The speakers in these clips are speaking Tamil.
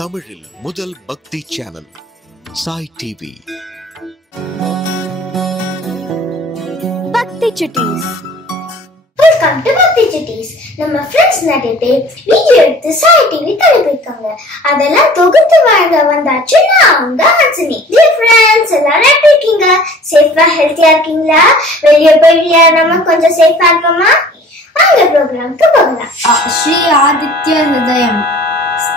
தமிழில் முதல் பக்தி சேனல் சாய் டிவி. பக்தி சுட்டீஸ். வெல்கம் டு பக்தி சுட்டீஸ். நம்ம ஃப்ரெண்ட்ஸ் நிறைய பேர் வீடியோ எடுத்து சாய் டிவி தரப்பிருக்காங்க. அதெல்லாம் தொகுத்து வழங்க வந்தாச்சு நான் உங்க ஹன்சினி. டியர் ஃப்ரெண்ட்ஸ், எல்லாரும் எப்படி இருக்கீங்க? சேஃபா ஹெல்த்தியா இருக்கீங்களா? வெளியே போய் நம்ம கொஞ்சம் சேஃபா இருப்போமா? வாங்க ப்ரோக்ராம்க்கு போகலாம். श्री आदित्य हृदयं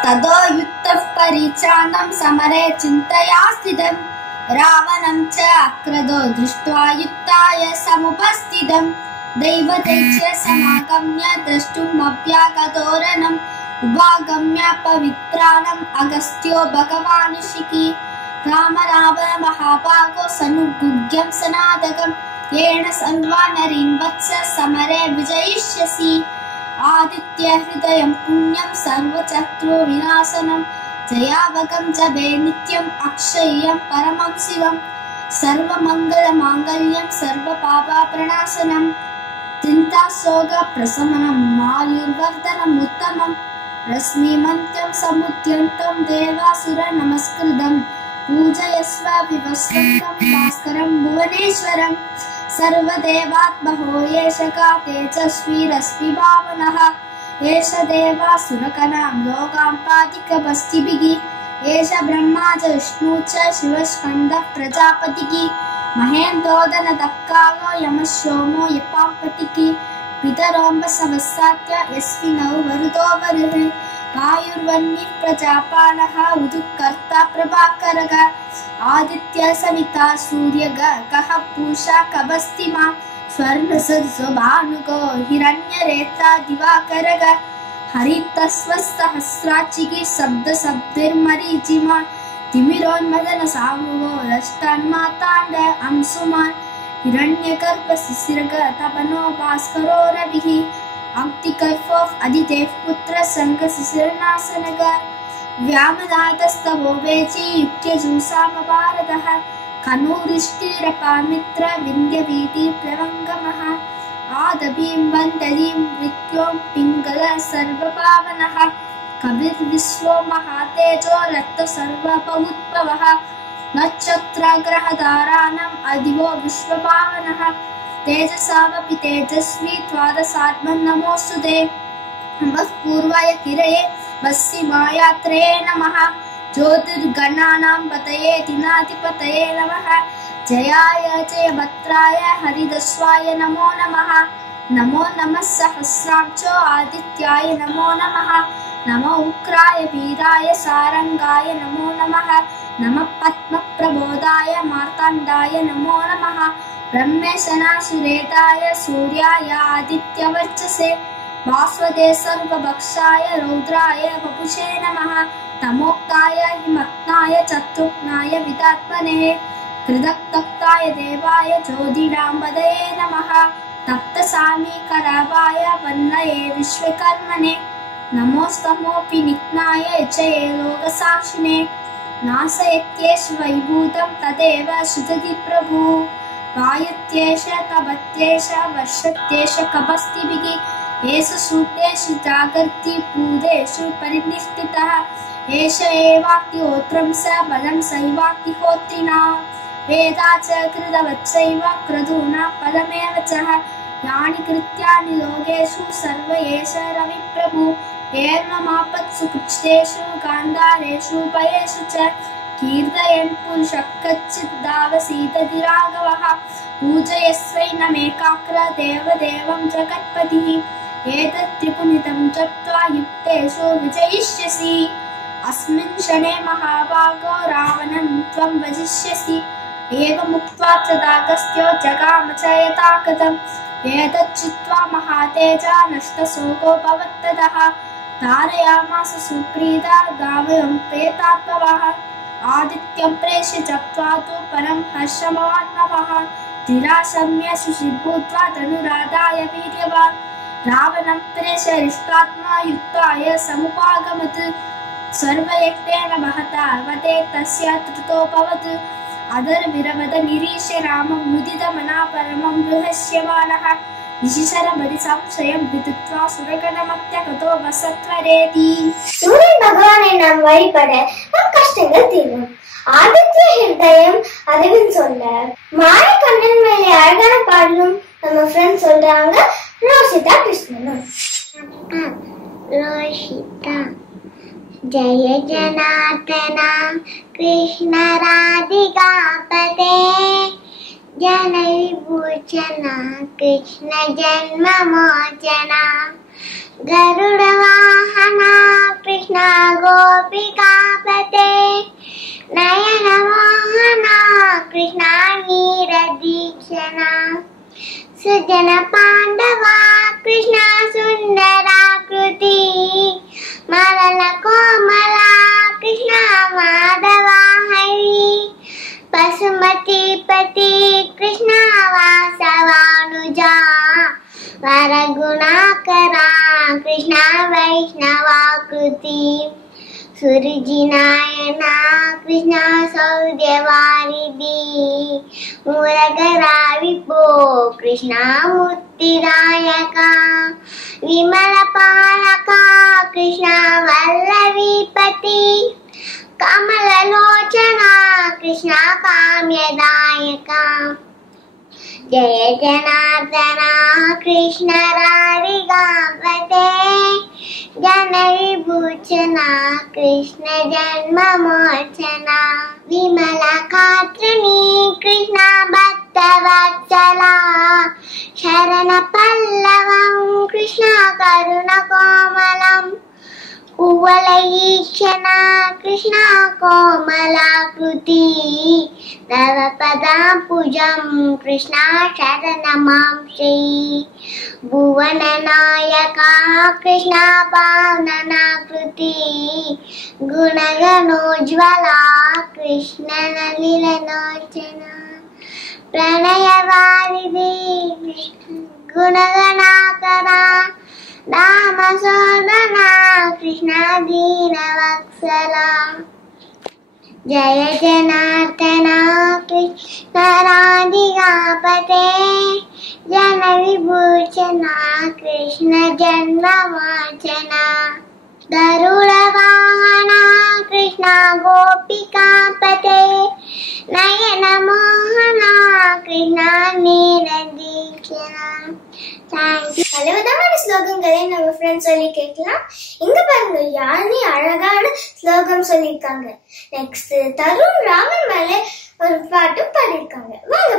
तदो युक्तः परिचानं समरे चिन्तया स्थितं रावणं च अक्रदो दृष्ट्वा युक्ताय समुपस्थितं दैवते च समागम्य द्रष्टुमभ्यागतोरणम् उपागम्य पवित्राणम् अगस्त्यो भगवान् ऋषिकी राम महाभागो सनुगुग्यं सनातकम् येन सर्वा नरीन् वत्स समरे विजयिष्यसि आदित्य हृदयं पुण्यं सर्वशत्रु विनाशनं जयावगं जपे नित्यम् अक्षय्यं परमं शिवं सर्वमङ्गलमाङ्गल्यं सर्वपापप्रणाशनं चिन्ताशोकप्रशमनं मायुर्वर्धनम् उत्तमं रश्मिमन्त्यं समुद्यन्तं देवासुरनमस्कृतं पूजयस्व विवस्वन्तं भास्करं भुवनेश्वरम् सर्वदेवात्महो एष तेजस्वी रश्मिभावनः एष देवासुरकणां लोकान् पातिकवस्तिभिः एष ब्रह्मा च विष्णु च शिवस्कन्दः प्रजापतिः महेन्द्रोदनदक्कालो यमः सोमो यपाम्पतिः पितरोऽम्बसवस्सात्य यस्मिनौ वरुतो वरुः वायुर्वह्निः प्रजापालः उदुःकर्ता प्रभाकरः आदित्य सविता सूर्यगः पूषा कबस्तिमा स्वर्णसुभानुगो हिरण्यरेता दिवाकरः हरितस्वसहस्राचिः शब्दशब्दिर्मरीचिमा तिमिरोन्मदन सामुगो रष्टान्माताण्ड अंशुमान् हिरण्यगर्भशिशिरः तपनो भास्करो रविः अक्तिकल्पो अदितेः पुत्र शङ्खशिशिरनाशनः व्यामनादस्तवो वेची युक्त्यजूषामभारतः कनूरिष्टिरपामित्र विन्द्यवीति प्लवङ्गमः आदभीं वन्दलीं मृत्यों पिङ्गल सर्वपावनः कविर्विश्वो महातेजो रक्तसर्वपौद्भवः नक्षत्रग्रहधाराणाम् अधिवो विश्वपावनः तेजसावपि तेजस्वी द्वादशात्मन् नमोऽस्तुते नमः पूर्वाय किरये पश्चिमायात्रे नमः ज्योतिर्गणानां पतये दिनाधिपतये नमः जयाय जयभद्राय हरिदस्वाय नमो नमः नमो नमः सहस्राक्षो आदित्याय नमो नमः नमो उग्राय वीराय सारंगाय नमो नमः नमः पद्मप्रबोधाय मार्ताण्डाय नमो नमः ब्रह्मेशनासुरेताय सूर्याय आदित्यवर्चसे वास्वदे सर्वभक्षाय रौद्राय वपुषे नमः तमोक्ताय हिमग्नाय चतुर्घ्नाय विदात्मने कृदक्तक्ताय देवाय ज्योतिराम्बदये नमः तप्तसामीकरावाय वन्नये विश्वकर्मणे नमोस्तमोऽपि निघ्नाय जये लोकसाक्षिणे नाशयत्येष वैभूतं तदेव सृजति प्रभुः वायुत्येष तपत्येष वर्षत्येष कपस्तिभिः एष सूक्तेषु जागर्ति भूतेषु परिनिष्ठितः एष एवाग्निहोत्रं स बलं सैवाग्निहोत्रिणा वेदा च कृतवच्चैव क्रतूना फलमेव च यानि कृत्यानि लोकेषु सर्व एष रविप्रभु एवमापत्सु कृच्छ्रेषु गान्धारेषु भयेषु च कीर्तयन् पुरुषः कच्चिद्दावसीदति राघवः पूजयस्वैनमेकाग्र देवदेवं जगत्पतिः एतत् त्रिपुनितं जप्त्वा युक्तेषु विजयिष्यसि अस्मिन् क्षणे महाभागो रावणं त्वं वजिष्यसि एवमुक्त्वा तदागस्त्यो जगाम च यथा कृतम् एतत् चित्वा महातेजा नष्टशोको भवत्ततः धारयामास सुप्रीता गावयं प्रेतात्मवः आदित्यं प्रेष्य जप्त्वा तु परं हर्षमात्मवः तिराशम्य सुशिभूत्वा धनुराधाय वीर्यवान् रावणं प्रेष्य रिष्टात्मा युक्ताय समुपागमत् सर्वयज्ञेन महता वदे तस्य तृतोऽभवत् अदर्विरवद निरीक्ष्य रामं मुदितमना परमं बृहस्यमानः निशिशरमदि संशयं विदित्वा सुरगणमत्यगतो वसत्वरेति. சூரியன் பகவானை நாம் வழிபட நம் கஷ்டங்கள் தீரும். ஆதித்ய ஹிருதயம் அறிவின் சொல்ல மாய கண்ணன் மேலே அழகான பாடலும் நம்ம ஃப்ரெண்ட்ஸ் சொல்றாங்க. ரோஷிதா கிருஷ்ணனும். ரோஷிதா जय जनार्दन कृष्ण राधिकापते जन विभूषण कृष्ण जन्म मोचन गरुड़ वाहन कृष्ण गोपिकापते नयन मोहन कृष्ण नीरदीक्षण सुजन पांडवा कृष्ण सुंदराकृति मरल कोमला कृष्ण माधव हरि पशुमती पति कृष्ण वासवानुजा वर गुणाकरा कृष्ण वैष्णवाकृति सुरजिनायना कृष्ण सौर्यवारिधि मुरगरा विभो कृष्ण मुक्तिदायका विमल पालका कृष्ण वल्लवीपति कमललोचना कृष्ण काम्यदायका जय जनार्दन कृष्ण राधिकापते जन विभूषण कृष्ण जन्म मोचन विमला कात्रिणी कृष्ण भक्तवत्सला शरण पल्लवं कृष्ण करुण कोमलम् कुवलयीक्षण कृष्ण कोमलाकृति तव पदाम्बुजं कृष्ण शरणमां श्री भुवननायका कृष्ण पावननाकृति गुणगणोज्ज्वला कृष्ण नलिनलोचना प्रणयवारिधि कृष्ण गुणगणाकरा दामसोदना कृष्ण दीनवत्सला जय जनार्दन कृष्ण राधिकापते जन विभूषण कृष्ण जन्म मोचन गरुड़ वाहन कृष्ण गोपिकापते नयन मोहन कृष्ण नीरदीक्षण. பலவிதமான ஸ்லோகங்களை நம்ம ஃப்ரெண்ட்ஸ் சொல்லி கேட்கலாம். இங்க பாருங்க, யானி அழகான ஸ்லோகம் சொல்லியிருக்காங்க. நெக்ஸ்ட் தருண் ராமன் மேல ஒரு பாட்டு பாடியிருக்காங்க. வாங்க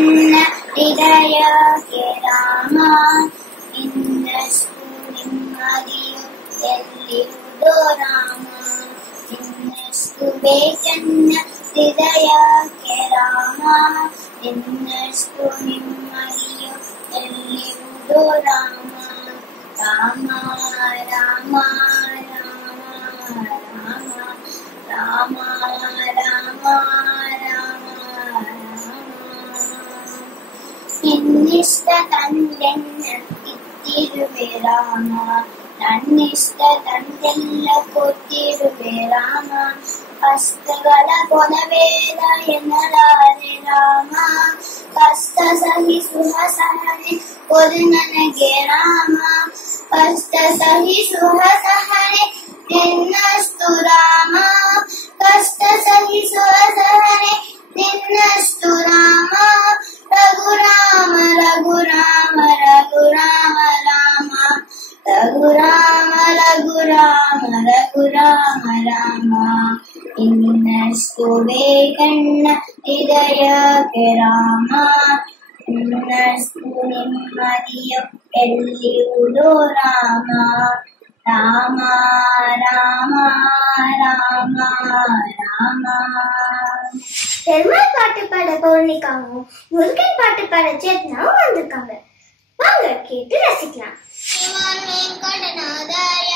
ಕಣ್ಣ ಹೃದಯ ರಾಮ ಇನ್ನಷ್ಟು ನೆಮ್ಮದಿಯು ಎಲ್ಲಿರುವುದೋ ರಾಮ ಇನ್ನಷ್ಟು ಬೇಕನ್ನ ಹೃದಯಕ್ಕೆ ರಾಮ ಇನ್ನಷ್ಟು ನೆಮ್ಮದಿಯು ಎಲ್ಲಿರುವುದೋ ರಾಮ ರಾಮ ರಾಮ ರಾಮ ರಾಮ ರಾಮ ಇನ್ನಿಷ್ಟ ತಂದೆನ್ನ ಇತ್ತಿರುವೆ ರಾಮ ನನ್ನಿಷ್ಟ ತಂದೆಲ್ಲ ಕೊಟ್ಟಿರುವೆ ರಾಮ ಕಷ್ಟಗಳ ಕೊನವೇದ ಎನ್ನಲಾರೆ ರಾಮ ಕಷ್ಟ ಸಹಿಸುವ ಸಹನೆ ಕೊಡು ನನಗೆ ರಾಮ ಕಷ್ಟ ಸಹಿಸುವ ಸಹನೆ ನಿನ್ನಷ್ಟು ರಾಮ ಕಷ್ಟ ಸಹಿಸುವ ಸಹನೆ ನಿನ್ನಷ್ಟು ರಾಮ ರಘುರಾಮ ರಘುರಾಮ ರಘುರಾಮ ರಾಮ ರಘುರಾಮ ರಘುರಾಮ ರಘುರಾಮ ರಾಮ ಇನ್ನಷ್ಟು ಬೇಕಣ್ಣ ಹೃದಯಕ್ಕೆ ರಾಮ ಇನ್ನಷ್ಟು ನೆಮ್ಮದಿಯು ಎಲ್ಲಿರುವುದೋ ராம ராம ராம ராம ராம. பெருமாள் பாட்டு பாட பௌர்ணிகாவும் முருகன் பாட்டு பாட சேத்னாவும் வந்திருக்காங்க. வாங்க கேட்டு ரசிக்கலாம். சிவன் வெங்கடநாதாய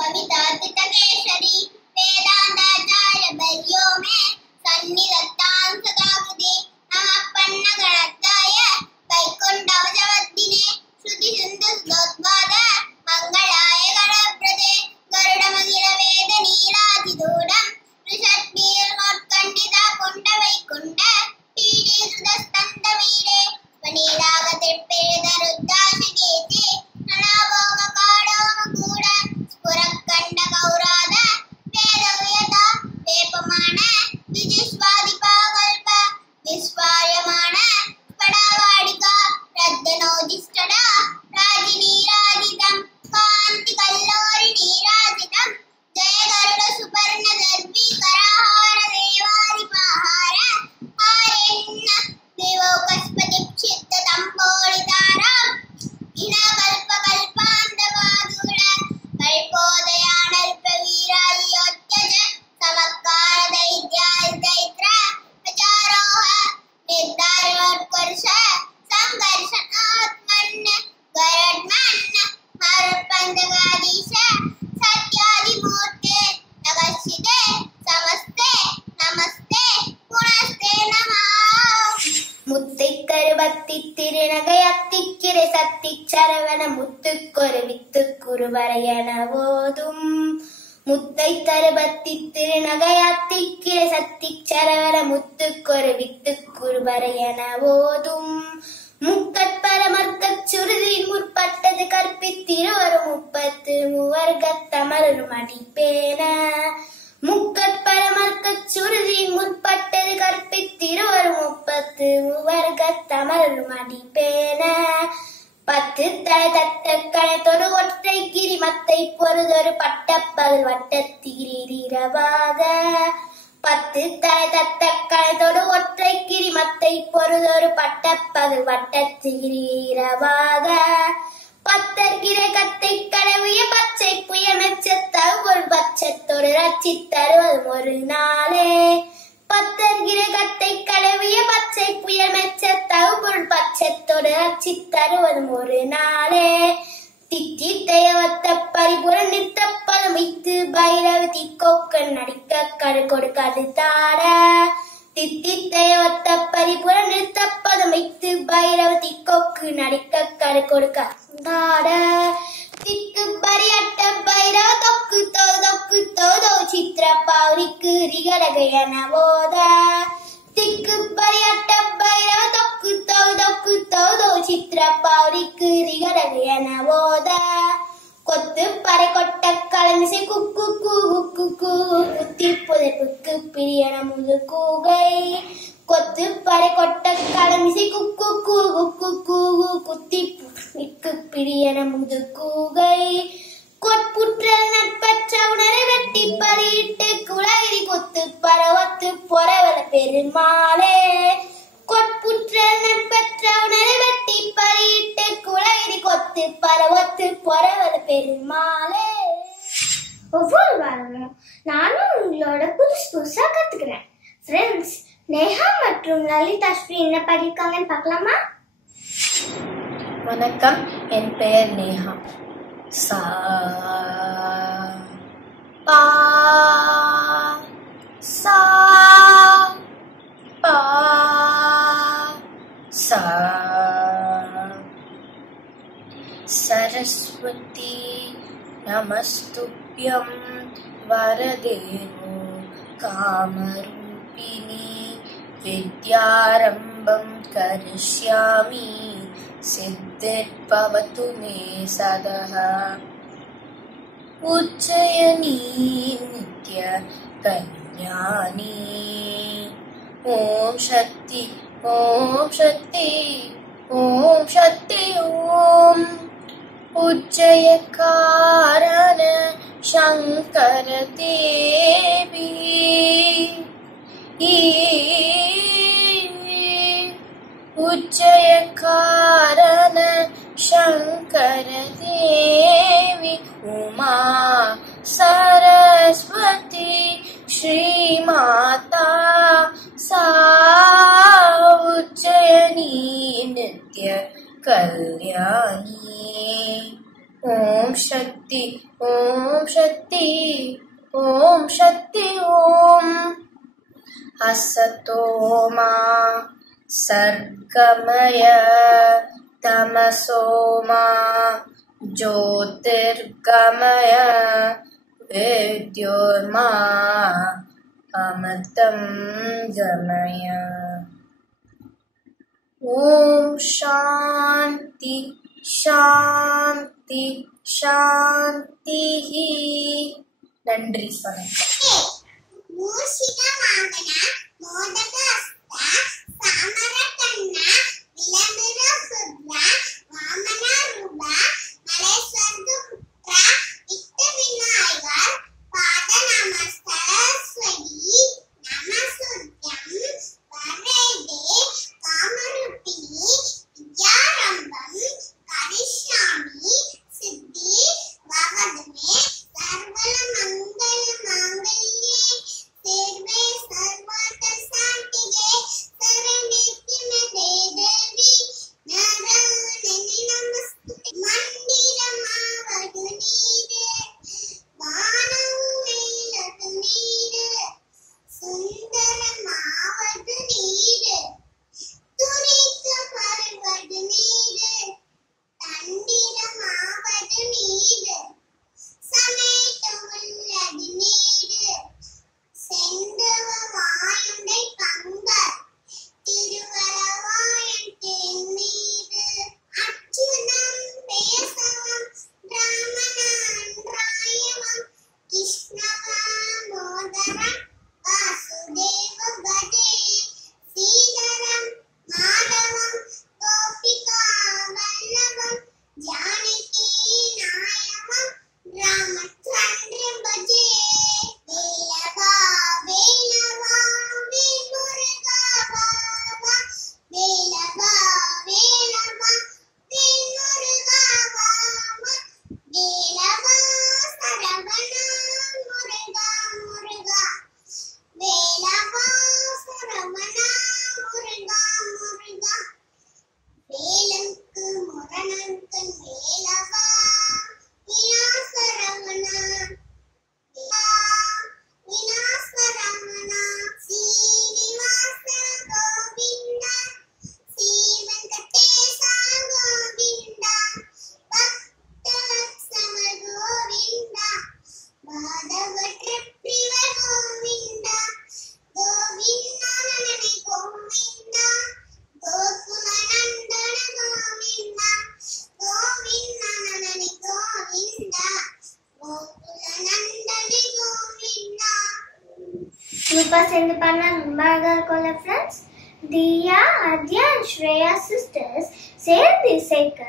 கவிதாதிதகேசரி வேதாந்தாச்சார்யபர்யோ மே சந்நிதத்தாம் சதாகுதே நமः பன்னகணத்தாய வைகுண்டவஜவர்தினே ஸ்ருதி சிந்துஸ்தோத்பாத மங்களாய கணப்ரதே கருடமகில வேத நீலாதிதூடம் ரிஷத்பீர்மோத்கண்டிதா குண்ட வைகுண்ட பீடே சுதஸ்தந்த வீடே வனீராக திற்பெழுத ருத்ராசிகேதே நனாபோக காடோமகூட ஸ்புரக்கண்ட கௌராத வேதவியத வேப்பமான விஜிஸ்வாதிபாகல்ப விஸ்வாயமான படாவாடிகா ரத்தனோதிஷ்டட ராஜினீராஜிதம் காந்தி கல்லோரி நீராஜிதம் ஜய கருட சுபர்ண தர்வி கராஹார தேவாதிபாಹಾರ ஆரென்ன தேவோகஸ்பதி க்ஷித்த தம்போளிதாரம் இன கல்ப கல்பாந்தவாதுட கல்போதயானல்ப வீராயோத்யஜ சமக்கார தைத்யாய தைத்ர விசாரோஹ ನಿರ್ಧಾರೋತ್ಕರ್ಷ ಸಂಘರ್ಷನಾತ್ಮನ್ನ ಗರಡ್ಮನ್ನ ಹರಪಂದಗಾದೀಶ ಸತ್ಯಾದಿಮೂರ್ತೆ ನಗಸ್ಸಿದೆ ಸಮಸ್ತೆ ನಮಸ್ತೆ ಪುನಸ್ತೆ ನಮಃ முத்தைக்கருவத்தி திருநகையத்திக்கிரை சத்திச்சரவண முத்துக்கொரு வித்துக்குரு வரையன ஓதும் முத்தை தருபத்தி திருநகையத்திக்கிரை சத்திச்சரவண முத்துக்கொரு வித்துக்குரு வரையன ஓதும் முக்கற்பரமர்க்கச் சுருதி முற்பட்டது கற்பித்திருவரும் 33 தமிழர் மடிப்பேன முக்கற்பரமர்க்கச் சுருதி முற்பட்டது கற்பித்திருவரும் 33 தமிழர் மடிப்பேன 10 தட்டக்கணை தொடு ஒற்றை கிரி மத்தை பொறுதொரு பட்டப்பகல் வட்டத்திரவாக 10 தட்டக்கணை தொடு ஒற்றை கிரி மத்தை பொறுதொரு பட்டப்பகல் வட்டத்திரவாக பத்தர்கிரை கத்தை கடவுய பச்சை புயமெச்சத்தகு ஒரு பட்சத்தொரு ரச்சித்தருவதும் ஒரு நாளே பத்தர்கிரை கத்தை கடவுய பச்சை புயமெச்சத்தகு பொருள் பட்சத்தொரு ரச்சித்தருவதும் ஒரு நாளே தித்தித்தையவத்த பரிபுர நித்தப்பதம் வைத்து பைரவதி கொக்கன் நடிக்க கடு கொடுக்காது தாட தித்தித்தையவத்த பரிபுர நித்தப்பதம் வைத்து பைரவதி கொக்கு நடிக்க கடு கொடுக்க தாட திக்கு பரியட்ட பைரவ தொக்கு தோதோ சித்திர பௌரிக்கு ரிகடகையன போத திக்கு பரியட்ட பைரவ தொக்கு தோதோ சித்திர பௌரிக்கு ரிகடகையன போத கொத்து பறை கொட்ட கலமிசை குக்கு கூக்கு குத்தி புதைப்புக்கு பிரியன முது கூகை கொத்து பறை கொட்ட கலமிசை குக்கு கூக்கு குத்தி மிக்கு பிரியன முது கூகை கொட்புற்ற நட்பற்ற உணரை வெட்டி பறியிட்டு குலகிரி கொத்து பரவத்து பொறவல பெருமாளே கொட்புற்ற புதுசா கத்துக்கிறேன். ஃப்ரெண்ட்ஸ், நேஹா மற்றும் லலிதா ஸ்ரீ என்ன படிக்காங்கன்னு பார்க்கலாமா? வணக்கம், என் பெயர் நேஹா. சா பா சா பா சா. சரஸ்வதி நமஸ்துப்யம் வரதேவோ காமரூபிணி வித்யாரம்பம் கரிஷ்யாமி சித்திர்பவது மே சதः. உச்சயனி நித்ய கல்யாணி. ஓம் சக்தி ஓம் சக்தி ஓம் சக்தி ஓம். உச்சய காரண சங்கர தேவி. உச்சய காரண சங்கர தேவி. உமா சரஸ்வதி ஸ்ரீ மாதா சா. உச்சயனி நித்ய கல்யாணி. ஓம் சக்தி ஓம் சக்தி ஓம் சக்தி ஓம். அசதோமா சர்க்கமய தமசோமா ஜோதிர்கமய வித்யோர்மா அமிர்தம் கமய. ஓம் சாந்தி சாந்தி சாந்தி. நன்றி, வணக்கம். சூப்பர் சேர்ந்து பண்ண ரொம்ப அழகா இருக்கும்ல friends. Diya, Aadhya and Shreya sisters சேர்ந்து இசைக்க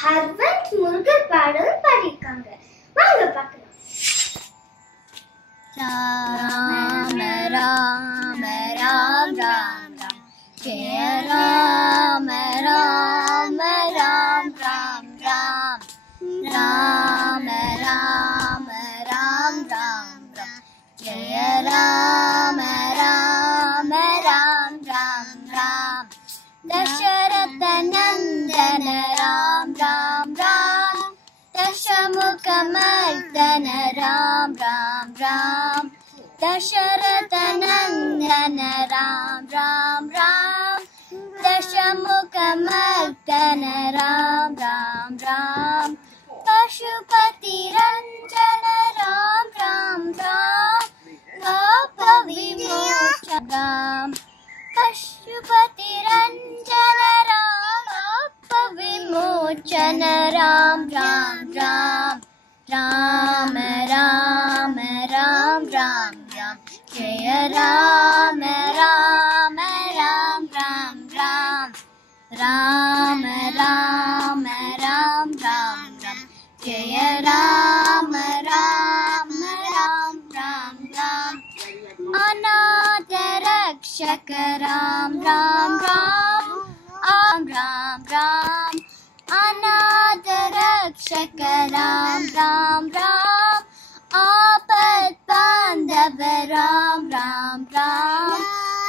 ஹர்வந்த் முருகர் பாடல் பாடியிருக்காங்க. வாங்க பார்க்கலாம். ராம ராம ராம் ராம் ராம் ஜெய ராம ராம ராம் ராம் ராம் ராம ராம ராம் ராம் ராம் ஜெய ராம दशरथनन्दन राम राम राम दशमुखमर्दन राम राम राम दशरथनन्दन राम राम राम दशमुखमर्दन राम राम राम पशुपतिरञ्जन राम राम राम पापविमोचनं पशुपतिरञ्जन राम पापविमोचन राम राम राम राम राम राम राम राम जय राम राम राम राम राम राम राम राम राम राम जय राम राम राम राम राम अनाथ रक्षक राम राम राम राम राम अनाथ रक्षक राम राम राम आपद बांधव राम राम राम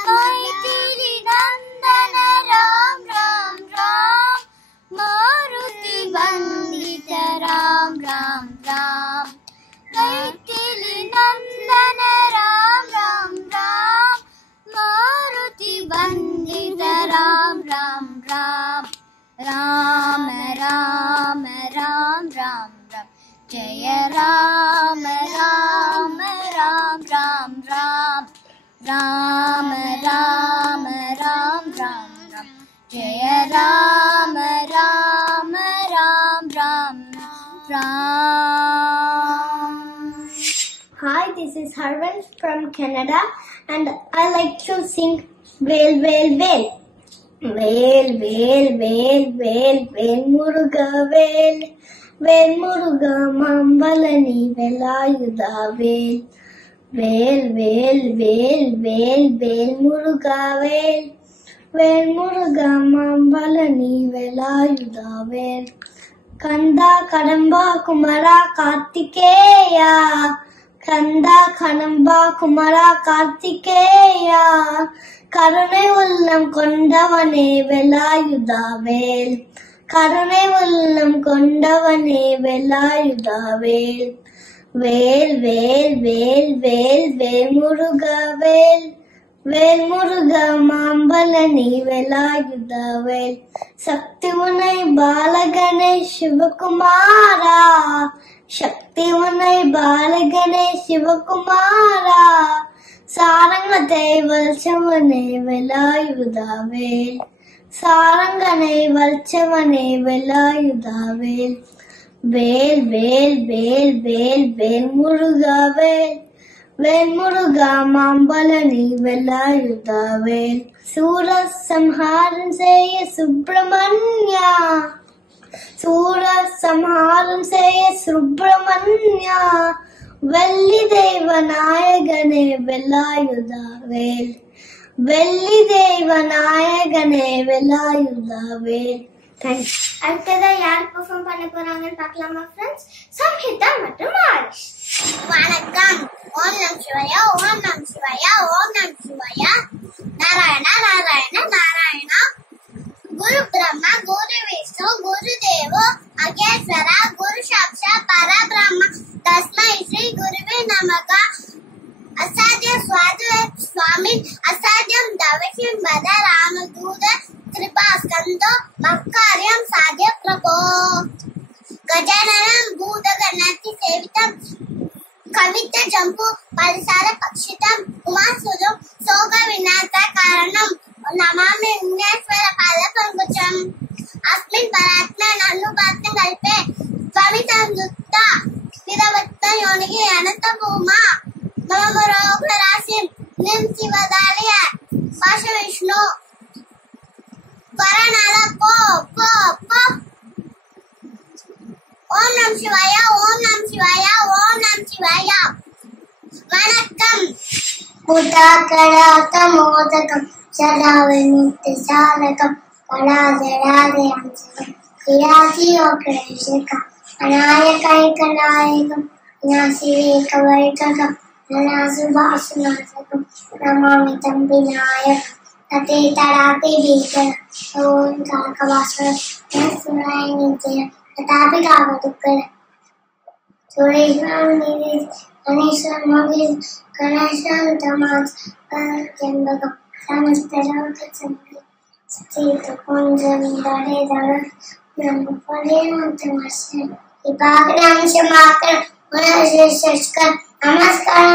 मैथिली नंदन राम राम राम मारुति वंदित राम राम राम मैथिली नंदन राम राम राम मारुति वंदित राम राम राम राम राम राम राम राम जय राम राम राम राम राम राम राम राम राम राम जय Ram Ram Ram Ram Ram. Hi, this is Harvan from Canada and I like to sing Vel Vel Vel. Vel Vel Vel Vel Vel Muruga Vel Vel Muruga Mambalani Velayuda Vel Vel Vel Vel Vel Vel Muruga Vel Vel Muruga Mambalani Velayuda Vel Kanda Kadamba Kumara Kartikeya Kanda Kadamba Kumara Kartikeya Karunai Ullam Kondavane Velayuda Vel Karunai Ullam Kondavane Velayuda Vel Vel Vel Vel Vel Vel Muruga Vel Vel Muruga Mambalani Velayuda Vel Shaktivanai Balagane Shivakumara Shaktivanai Balagane Shivakumara Sarangate Valchavane Velayuda Vel Sarangane Valchavane Velayuda Vel Vel Vel Vel Vel Vel Muruga Vel Vel Muruga Mambalani Velayuda Vel Sura Samharan Seye Subramanya Sura Samharan Seye Subramanya Velli Devanayagane Velayuda Vel Velli Devanayagane Velayuda Vel. Thanks. அடுத்ததா யார் பெர்ஃபார்ம் பண்ண போறாங்கன்னு பார்க்கலாமா ஃப்ரெண்ட்ஸ்? சம்ஹிதா மற்றும் ஆரிஷ். வணக்கம். ஓம் நம சிவாயா, ஓம் நம சிவாயா, ஓம் நம சிவாயா. நாராயண நாராயண நாராயண. குரு பிரம்மா, குரு விஷ்ணு, குரு தேவோ மகேஸ்வரா, குரு சாக்ஷாத் பரபிரம்ம. தஸ்மை ஸ்ரீ குருவே நமக. அசாத்திய சுவாமி அசாத்தியம் தவசியம் வத ராமதூத कृपा स्कंदो मक्कार्यम साध्य प्रभो गजाननं भूतगणाति सेवितं कवित्य जंपु परिसार पक्षितं उमासुरं सोग विनाश कारणं नमामि विघ्नेश्वर पादपङ्कजम् अस्मिन् परात्मन अनुपात्य कल्पे त्वमितं दुत्ता विदवत्त योनिगे अनंत भूमा मम रोगराशिं निंसिवदालय पाश Vishnu Paranala po. Om Nam Shivaya, Om Nam Shivaya, Om Nam Shivaya. Vanakkam. Uttakarata modakam, Shadavinutta Salakam, Kaladharadhyam, Kriyati Okrashika, Anayakaikam, Nasivekavaikam, Nanasubhasanasakam, Namamitam Vinayakam. तते तडापि भीकर ओम काकवासर सुनाई नीचे तथापि कावतुकर सुरेश्वर निधि गणेश्वर मोगी गणेश्वर तमाज जन्मक समस्त लोक संग स्थित कुंज विदारे दर ब्रह्म परे तमस्य विभागनाम समाकर मनश्रेष्ठकर नमस्कार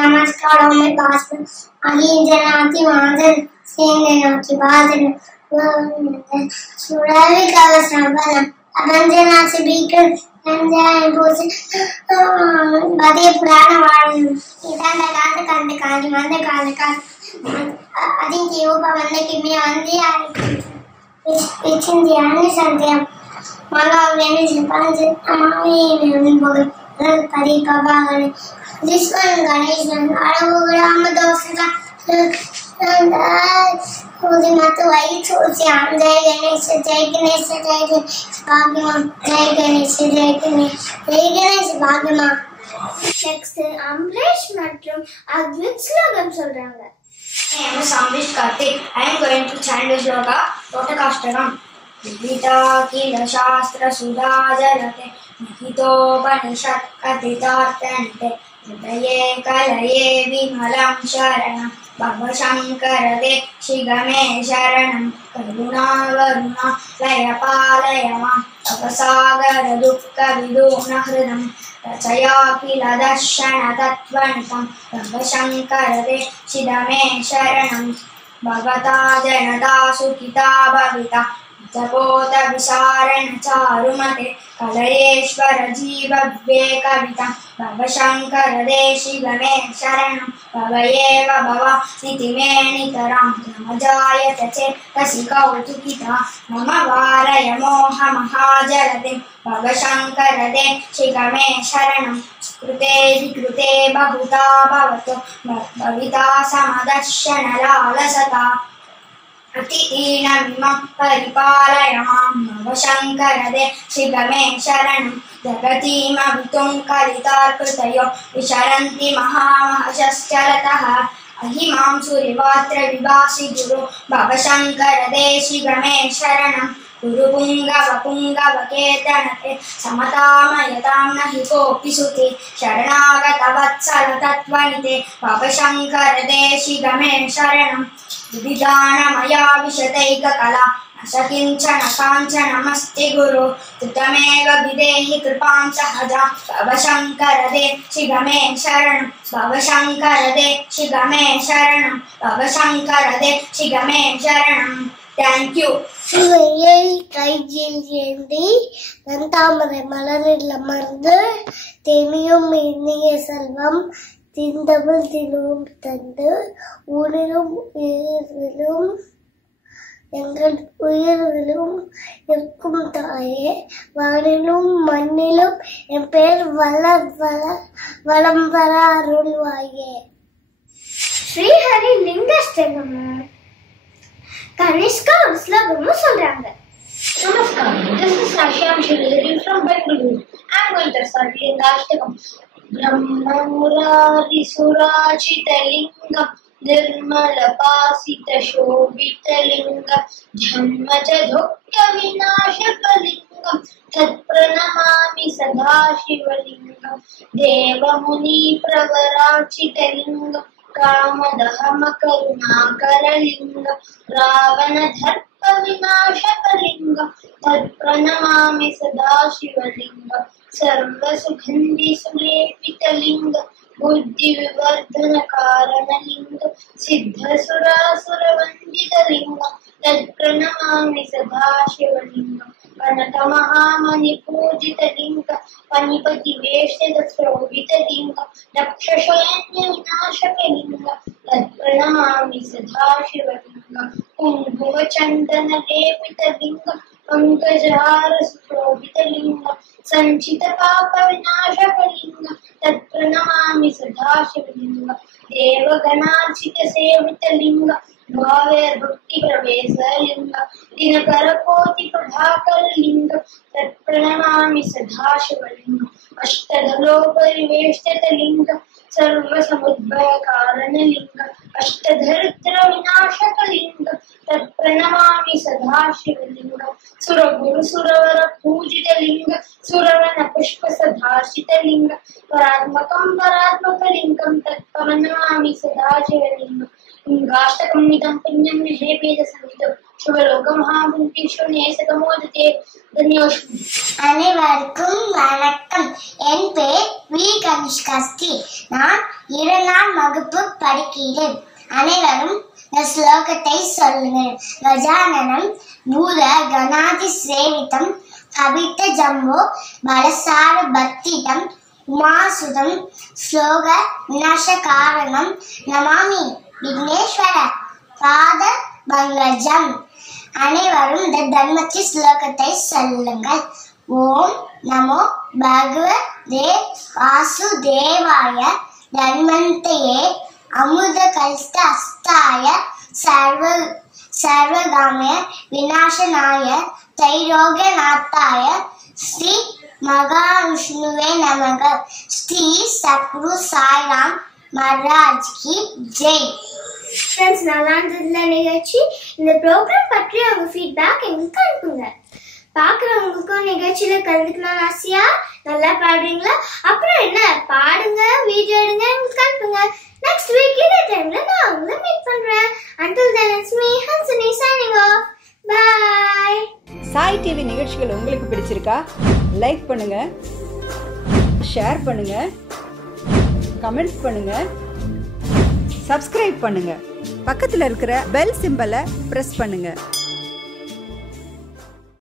नमस्कार में पास अहीन जनाति वादन सेना की बादन सुरावी का श्रवण अभंजना से बीकर संजय बोझ बदे पुराण वाणी इधर लगाते कंधे काली मंदे काले का अधिक जीवों का मंदे की में अंधे आई इचिन ध्यान संध्या माला वेने जपान से अमावी में बोल परी पवागण जिसवन गणेश अड़वो राम दोषका ओदे मत वही छोड़े आम जय गणेश भाग्यमा जय गणेश भाग्यमा நெக்ஸ்ட் அம்ரேஷ் மற்றும் அத்வித் ஸ்லோகம் சொல்றாங்க. I am Samvish Karthik. I am going to chant the sloka Lotakashtakam. Vita Kila Shastra Sudhajarate Nihitopanishad Katitartante Hridaye Kalaye Vimalam Sharanam Bhava Shankarade Shigame Sharanam Karuna Varuna Layapalayama Tapasagara Dukka Viduna Hridam Rachaya Kila Dashana Tattvantam Bhava Shankarade Shigame Sharanam Bhavata Janata Sukita Bhavita जपोत विसारण चारुमते कलयेश्वर जीव विवेकविता भवशंकर देशि गमे शरणं भवयेव भव निति मे नितरां नम जायत चेतसि कौतुकिता मम वारय मोह महाजलतिं भवशंकर देशि गमे शरणं कृते विकृते बहुता भवतु भविता समदर्शन लालसता अतिहीनमिमं परिपालय मां नवशङ्करदे शिवमे शरणं जगतीमवितुं कलितार्कृतयो विशरन्ति महामहशश्चरतः अहिमां सूर्यपात्र विभासि गुरु भवशङ्करदे शिवमे शरणं गुरु पुङ्गवकेतनते समतामयतां नहि कोऽपि सुते शरणागतवत्सल तत्त्वनिते भवशङ्करदे शिवमे शरणं विधानमया विशदैककला न किञ्चन काञ्चनमस्ति गुरु त्वमेव विदेहि कृपां सहजा भवशङ्करदे शिवमे शरणं भवशङ्करदे शिवमे शरणं भवशङ्करदे शिवमे शरणं थैंक यू சிவையை கையில் ஏந்தி வெண்தாமரை மலரில் அமர்ந்து தெனியும் இனிய செல்வம் திந்தமிழ் தினமும் தந்து ஊரிலும் உயிரிலும் எங்கள் உயிரிலும் இருக்கும் தாயே வானிலும் மண்ணிலும் என் பேர் வளம் வர அருள்வாயே. ஸ்ரீஹரி லிங்கஸ்டகம் கனிஷ்கா ஒரு ஸ்லோகமும் சொல்றாங்க. Namaskar, this is Sashyam Shilleri from Bengaluru. I am going to start Lingashtakam. Brahma Murari Surachita Lingam Nirmala Pasita Shobhita Lingam Dhammaja Dhokya Vinashaka Lingam Tat Pranamami Sada Shiva Lingam Deva Muni Pravarachita Lingam Kamadahama Karunakara Lingam Ravana Dharpa Vinashaka Lingam Tat Pranamami Sada Shiva Lingam Sarva Sughandi Sulepita Lingam Buddhi Vivardhana Karana Lingam Siddha Surasura Vandita Lingam Tat Pranamami Sada Shiva Lingam Kanaka Mahamani Pujita Lingam Panipati Veshada Srovita Lingam Dakshashayanya Vinashaka Lingam Tat Pranamami Sada Shiva Lingam Kumbhuva Chandana Lepita Lingam Pankajahara Srovita Lingam Sanchita Papa Vinashaka Lingam Tat Pranamami Sada Shiva Lingam Devaganarchita Sevita Lingam Bhaver Bhakti Pravesa Lingam Dinakara Koti Pradhakar Lingam Tat Pranamami Sada Shiva Lingam Ashtadhalo Pariveshtata Lingam Sarva Samudbhaya Karana Lingam अष्टधरित्र विनाशकलिंग तत्प्रणमामि सदा शिवलिंग सुरगुरु सुरवर पूजित लिंग सुरवन पुष्प सदाशित लिंग परात्मकं परात्मकलिंगं तत्प्रणमामि सदा शिवलिंग लिंगाष्टकं इदं पुण्यं निषेवेद संहितं சிவலோகமஹாபுந்தீஸ்வரேசகமோததே தன்யோஸ்மி. அனைவருக்கும் வணக்கம். என் பேர் வி கனிஷ்காஸ்தி. நான் 2ஆம் வகுப்பு படிக்கிறேன். அனைவரும் இந்த ஸ்லோகத்தை சொல்லுங்கள். கஜானனம் பூத கணாதி சேவிதம் கவித்த ஜம்போ பலசார பக்திதம் உமாசுதம் ஸ்லோக விநாச காரணம் நமாமி விக்னேஸ்வர பாத பங்கஜம். அனைவரும் இந்த தர்மத்தி ஸ்லோகத்தை சொல்லுங்கள். ஓம் நமோ பகவதே வாசுதேவாய தன்வந்தயே அமுத கல்ஸ்த அஸ்தாய சர்வகாமய விநாசனாய தைரோகநாத்தாய ஸ்ரீ மகாவிஷ்ணுவே நமக. ஸ்ரீ சத்குரு சாய்ராம் மகாராஜ் கி ஜெய். ஃப்ரெண்ட்ஸ், நல்லா இருந்ததுல நிகழ்ச்சி. இந்த ப்ரோக்ராம் பற்றி அவங்க ஃபீட்பேக் எங்களுக்கு அனுப்புங்க. பார்க்குறவங்களுக்கும் நிகழ்ச்சியில் கலந்துக்கணும்னு ஆசையா? நல்லா பாடுறீங்களா? அப்புறம் என்ன, பாடுங்க, வீடியோ எடுங்க, எங்களுக்கு அனுப்புங்க. நெக்ஸ்ட் வீக் இதே டைம்ல நான் உங்களை மீட் பண்றேன். Until then, it's me, Hansini, signing off. Bye. Sai TV நிகழ்ச்சிகள் உங்களுக்கு பிடிச்சிருக்கா? லைக் பண்ணுங்க, ஷேர் பண்ணுங்க, கமெண்ட் பண்ணுங்க, சப்ஸ்கிரைப் பண்ணுங்க. பக்கத்துல இருக்கிற பெல் சிம்பலை பிரஸ் பண்ணுங்க.